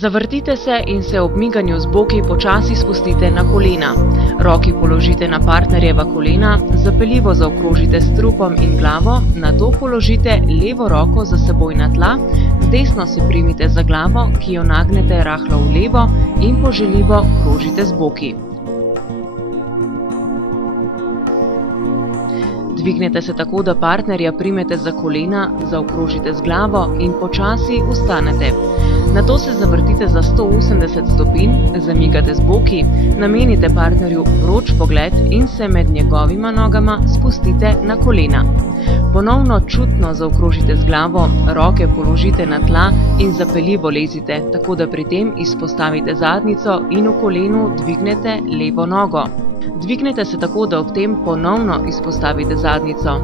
Zavrtite se in se ob miganju z boki počasi spustite na kolena. Roki položite na partnerjeva kolena, zapeljivo zaokrožite s trupom in glavo, nato položite levo roko za seboj na tla, z desno se primite za glavo, ki jo nagnete rahlo v levo in poželjivo krožite z boki. Dvignete se tako, da partnerja primete za kolena, zaokrožite z glavo in počasi vstanete. Nato se zavrtite za 180 stopinj, zamigate z boki, namenite partnerju vroč pogled in se med njegovima nogama spustite na kolena. Ponovno čutno zaokrožite z glavo, roke položite na tla in zapeljivo lezite, tako da pri tem izpostavite zadnjico in v kolenu dvignete levo nogo. Dvignete se tako, da ob tem ponovno izpostavite zadnjico.